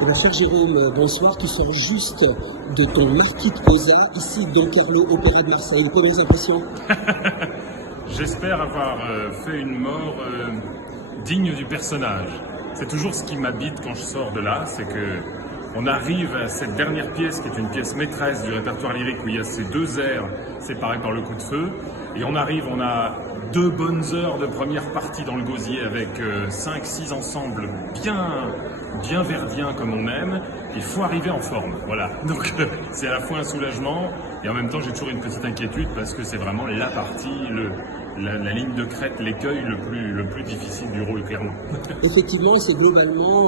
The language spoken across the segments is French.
Eh bien, cher Jérôme, bonsoir. Tu sors juste de ton Marquis de Posa, ici Don Carlo, Opéra de Marseille. Premières impressions? J'espère avoir fait une mort digne du personnage. C'est toujours ce qui m'habite quand je sors de là, c'est que on arrive à cette dernière pièce qui est une pièce maîtresse du répertoire lyrique où il y a ces deux airs séparés par le coup de feu. Et on arrive, on a 2 bonnes heures de première partie dans le gosier avec 5-6 ensembles bien verdiens comme on aime. Il faut arriver en forme, voilà. Donc c'est à la fois un soulagement et en même temps j'ai toujours une petite inquiétude parce que c'est vraiment la partie, la ligne de crête, l'écueil le plus difficile du rôle, clairement. Effectivement, c'est globalement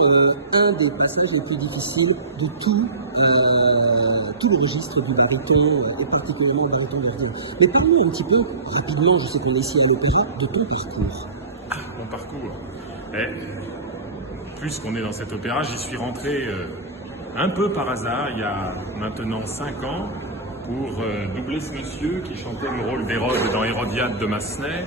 un des passages les plus difficiles de tout le registre du baryton, et particulièrement le baryton verdien. Mais parle-nous un petit peu, rapidement, je sais qu'on est ici à l'opéra, de ton parcours. Mon parcours. Plus qu'on est dans cet opéra, j'y suis rentré un peu par hasard, il y a maintenant 5 ans, pour doubler ce monsieur qui chantait le rôle d'Hérode dans Hérodiade de Massenet.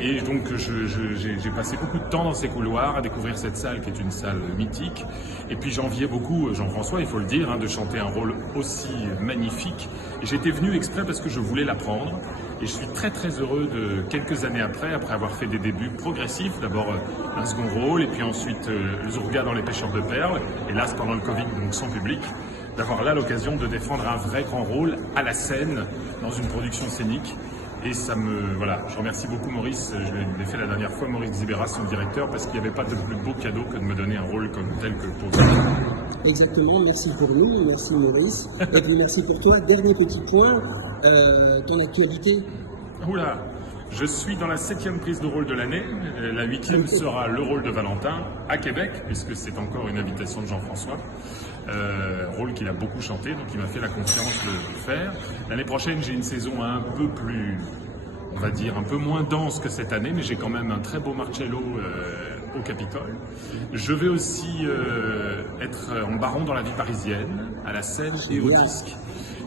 Et donc j'ai passé beaucoup de temps dans ces couloirs à découvrir cette salle qui est une salle mythique. Et puis j'enviais beaucoup Jean-François, il faut le dire, de chanter un rôle aussi magnifique. Et j'étais venu exprès parce que je voulais l'apprendre. Et je suis très heureux de quelques années après avoir fait des débuts progressifs. D'abord un second rôle et puis ensuite le Zourga dans Les Pêcheurs de Perles. Hélas pendant le Covid, donc sans public. D'avoir là l'occasion de défendre un vrai grand rôle à la scène dans une production scénique. Et ça me... Voilà, je remercie beaucoup Maurice, je l'ai fait la dernière fois, Maurice Xibera, son directeur, parce qu'il n'y avait pas de plus beau cadeau que de me donner un rôle comme tel que pour vous. Exactement, merci pour nous, merci Maurice, et puis merci pour toi. Dernier petit point, ton actualité. Oula, je suis dans la 7e prise de rôle de l'année, la 8e sera le rôle de Valentin à Québec, puisque c'est encore une invitation de Jean-François. Rôle qu'il a beaucoup chanté, donc il m'a fait la confiance de le faire. L'année prochaine, j'ai une saison un peu plus, on va dire, un peu moins dense que cette année, mais j'ai quand même un très beau Marcello au Capitole. Je vais aussi être en baron dans la vie parisienne, à la scène et au disque.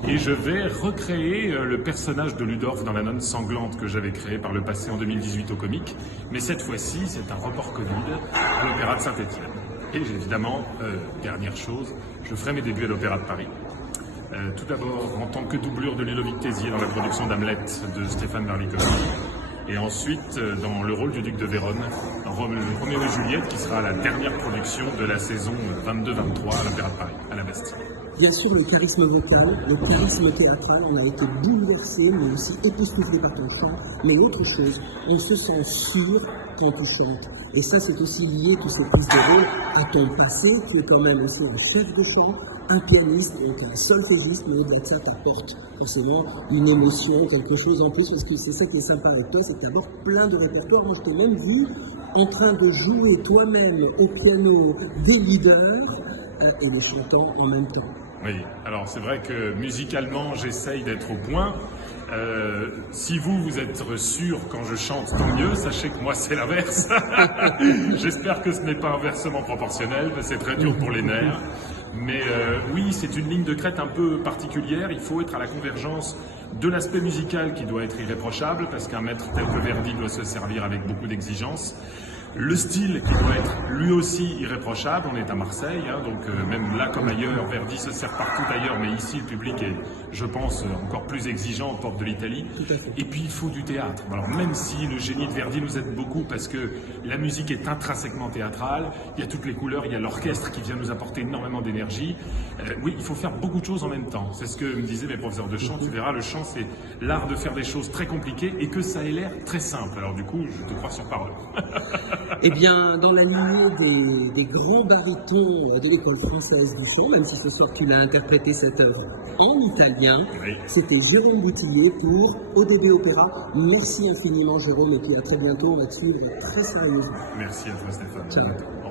Et je vais recréer le personnage de Ludorf dans La Nonne sanglante que j'avais créé par le passé en 2018 au Comique. Mais cette fois-ci, c'est un report Covid à l'Opéra de Saint-Étienne. Et évidemment, dernière chose, je ferai mes débuts à l'Opéra de Paris. Tout d'abord en tant que doublure de Ludovic Tézier dans la production d'Hamlet de Stéphane Barlikowski. Et ensuite dans le rôle du duc de Vérone, dans Roméo et Juliette, qui sera la dernière production de la saison 22-23 à l'Opéra de Paris, à la Bastille. Bien sûr, le charisme vocal, le charisme théâtral, on a été bouleversé, mais aussi époustouflé par ton chant. Mais autre chose, on se sent sûr quand tu chantes. Et ça, c'est aussi lié, tous ces prises de rôle, à ton passé. Tu es quand même aussi un chef de chant, un pianiste, donc un solfégiste, mais au-delà de ça, t'apportes forcément une émotion, quelque chose en plus, parce que c'est ça qui est sympa avec toi, c'est que t'abordes plein de répertoires. Moi, je t'ai même vu en train de jouer toi-même au piano des leaders et les chantant en même temps. Oui, alors c'est vrai que musicalement, j'essaye d'être au point. Si vous êtes sûr quand je chante, tant mieux. Sachez que moi, c'est l'inverse. J'espère que ce n'est pas inversement proportionnel, c'est très dur pour les nerfs. Mais oui, c'est une ligne de crête un peu particulière. Il faut être à la convergence de l'aspect musical qui doit être irréprochable, parce qu'un maître tel que Verdi doit se servir avec beaucoup d'exigence. Le style qui doit être lui aussi irréprochable, on est à Marseille, donc même là comme ailleurs, Verdi se sert partout ailleurs, mais ici le public est, je pense, encore plus exigeant aux portes de l'Italie. Et puis il faut du théâtre. Alors même si le génie de Verdi nous aide beaucoup parce que la musique est intrinsèquement théâtrale, il y a toutes les couleurs, il y a l'orchestre qui vient nous apporter énormément d'énergie. Oui, il faut faire beaucoup de choses en même temps. C'est ce que me disaient mes professeurs de chant. Tu verras, le chant c'est l'art de faire des choses très compliquées et que ça ait l'air très simple. Alors du coup, je te crois sur parole. Eh bien, dans la lignée des grands barytons de l'école française du chant, même si ce soir tu l'as interprété cette œuvre en italien, oui. C'était Jérôme Boutillier pour ODB Opéra. Merci infiniment Jérôme et puis à très bientôt, on va te suivre très sérieusement. Merci à toi Stéphane. Ciao.